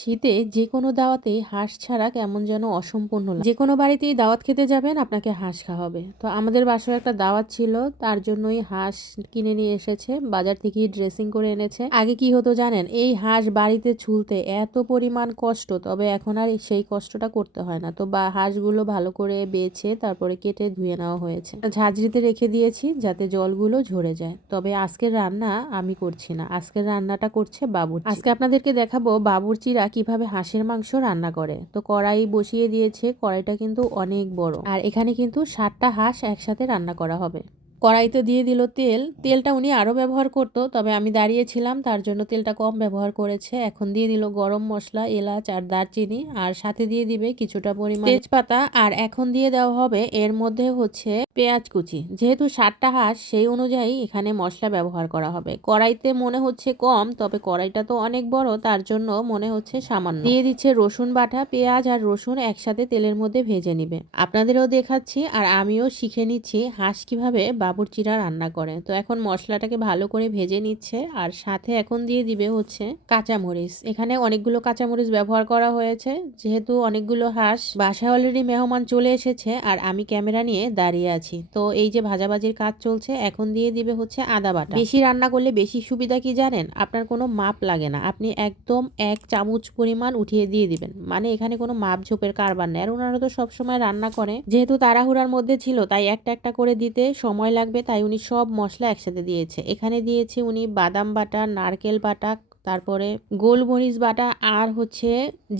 শীতে যেকোনো দাওয়াতেই হাঁস ছাড়া কেমন যেন অসম্পূর্ণ লাগে। যেকোনো বাড়িতেই দাওয়াত খেতে যাবেন, আপনাকে হাঁস খাওয়াবে। তো আমাদের বাসায় একটা দাওয়াত ছিল, তার জন্যই হাঁস কিনে নিয়ে এসেছে, বাজার থেকেই ড্রেসিং করে এনেছে। আগে কি হতো জানেন, এই হাঁস বাড়িতে ছুলতে এত পরিমাণ কষ্ট, তবে এখন আর সেই কষ্টটা করতে হয় না। তো হাঁসগুলো ভালো করে বেছে তারপরে কেটে ধুয়ে নেওয়া হয়েছে, ঝাঁঝরিতে রেখে দিয়েছি যাতে জলগুলো ঝরে যায়। তবে আজকের রান্না আমি করছি না, আজকের রান্নাটা করছে বাবুর্চি। আজকে আপনাদেরকে দেখাবো বাবুর্চিরা কিভাবে হাঁসের মাংস রান্না করে। তো কড়াই বসিয়ে দিয়েছে, কড়াইটা কিন্তু অনেক বড়, আর এখানে কিন্তু 7টা হাঁস একসাথে রান্না করা হবে। কড়াইতে দিয়ে দিল তেল। তেলটা উনি আরো ব্যবহার করতো, তবে আমি দাঁড়িয়েছিলাম তার জন্য তেলটা কম ব্যবহার করেছে। এখন দিয়ে দিল গরম মশলা, এলাচ আর দারচিনি, আর সাথে দিয়ে দিবে কিছুটা পরিমাণ তেজপাতা। আর এখন দিয়ে দেওয়া হবে এর মধ্যে হচ্ছে পেঁয়াজ কুচি। যেহেতু 7টা হাঁস, সেই অনুযায়ী এখানে মশলা ব্যবহার করা হবে। কড়াইতে মনে হচ্ছে কম, তবে কড়াইটা তো অনেক বড়, তার জন্য মনে হচ্ছে সামান্য। দিয়ে দিচ্ছে রসুন বাটা। পেঁয়াজ আর রসুন একসাথে তেলের মধ্যে ভেজে নিবে। আপনাদেরও দেখাচ্ছি আর আমিও শিখে নিচ্ছি হাঁস কিভাবে বাবুর্চিরা রান্না করে। তো এখন মশলাটাকে ভালো করে ভেজে নিচ্ছে, আর সাথে এখন দিয়ে দিবে হচ্ছে কাঁচামরিচ। এখানে অনেকগুলো কাঁচামরিচ ব্যবহার করা হয়েছে, যেহেতু অনেকগুলো হাঁস। বাসায় অলরেডি মেহমান চলে এসেছে আর আমি ক্যামেরা নিয়ে দাঁড়িয়ে আছি। তো এই যে ভাজাভাজির কাজ চলছে, এখন দিয়ে দিবে হচ্ছে আদা বাটা। বেশি রান্না করলে বেশি সুবিধা কি জানেন, আপনার কোনো মাপ লাগে না, আপনি একদম 1 চামচ পরিমাণ উঠিয়ে দিয়ে দিবেন। মানে এখানে কোনো মাপ ঝোপের কারবার নেই। আর ওনারা তো সবসময় রান্না করে, যেহেতু তাড়াহুড়ার মধ্যে ছিল তাই একটা একটা করে দিতে সময় লাগবে, তাই উনি সব মশলা একসাথে দিয়েছে। এখানে দিয়েছে উনি বাদাম বাটা, নারকেল বাটা, তারপরে গোলমরিচ বাটা, আর হচ্ছে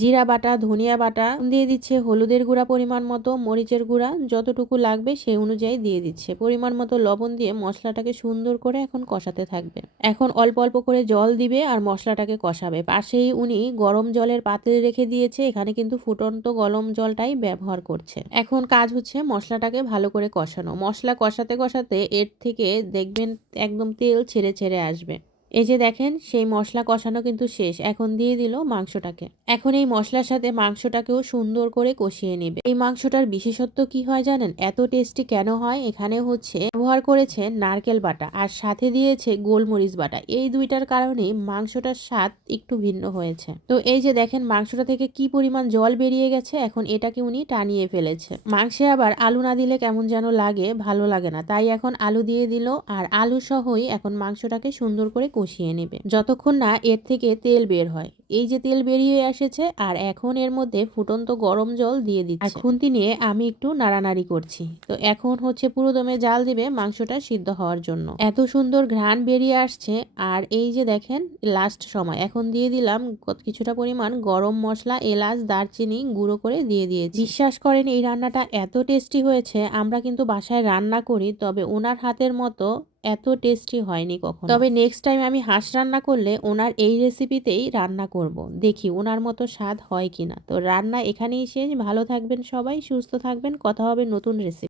জিরা বাটা, ধনিয়া বাটা দিয়ে দিচ্ছে। হলুদের গুঁড়া পরিমাণ মতো, মরিচের গুঁড়া যতটুকু লাগবে সেই অনুযায়ী দিয়ে দিচ্ছে। পরিমাণ মতো লবণ দিয়ে মশলাটাকে সুন্দর করে এখন কষাতে থাকবে। এখন অল্প অল্প করে জল দিবে আর মশলাটাকে কষাবে। পাশেই উনি গরম জলের পাত্রে রেখে দিয়েছে, এখানে কিন্তু ফুটন্ত গরম জলটাই ব্যবহার করছে। এখন কাজ হচ্ছে মশলাটাকে ভালো করে কষানো। মশলা কষাতে কষাতে এর থেকে দেখবেন একদম তেল ছেড়ে ছেড়ে আসবে। এই যে দেখেন, সেই মশলা কষানো কিন্তু শেষ। এখন দিয়ে দিল মাংসটাকে। এখন এই মশলার সাথে মাংসটাকেও সুন্দর করে কষিয়ে নেবে। এই মাংসটার বিশেষত্ব কি হয় জানেন, এত টেস্টি কেন হয়, এখানে হচ্ছে ব্যবহার করেছে নারকেল বাটা আর সাথে দিয়েছে গোলমরিচ বাটা। এই দুইটার কারণেই মাংসটার স্বাদ একটু ভিন্ন হয়েছে। তো এই যে দেখেন মাংসটা থেকে কি পরিমাণ জল বেরিয়ে গেছে, এখন এটাকে উনি টানিয়ে ফেলেছে। মাংসে আবার আলু না দিলে কেমন যেন লাগে, ভালো লাগে না, তাই এখন আলু দিয়ে দিল। আর আলু সহই এখন মাংসটাকে সুন্দর করে কষিয়ে নেবে যতক্ষণ না এর থেকে তেল বের হয়। এই যে তেল বেরিয়ে এসেছে, আর এখন এর মধ্যে ফুটন্ত গরম জল দিয়ে দিচ্ছে। খুন্তি নিয়ে আমি একটু নাড়ানাড়ি করছি। তো এখন হচ্ছে পুরো দমে জাল দিবে মাংসটা সিদ্ধ হওয়ার জন্য। এত সুন্দর ঘ্রাণ বেরিয়ে আসছে। আর এই যে দেখেন লাস্ট সময় এখন দিয়ে দিলাম কিছুটা পরিমাণ গরম মশলা, এলাচ, দারচিনি গুঁড়ো করে দিয়ে দিয়েছি। বিশ্বাস করেন এই রান্নাটা এত টেস্টি হয়েছে। আমরা কিন্তু বাসায় রান্না করি, তবে ওনার হাতের মতো এত টেস্টি হয়নি কখনো। তবে নেক্সট টাইম আমি হাঁস রান্না করলে ওনার এই রেসিপিতেই রান্না করব, দেখি ওনার মতো স্বাদ হয় কিনা। তো রান্না এখানেই শেষ। ভালো থাকবেন সবাই, সুস্থ থাকবেন, কথা হবে নতুন রেসিপি।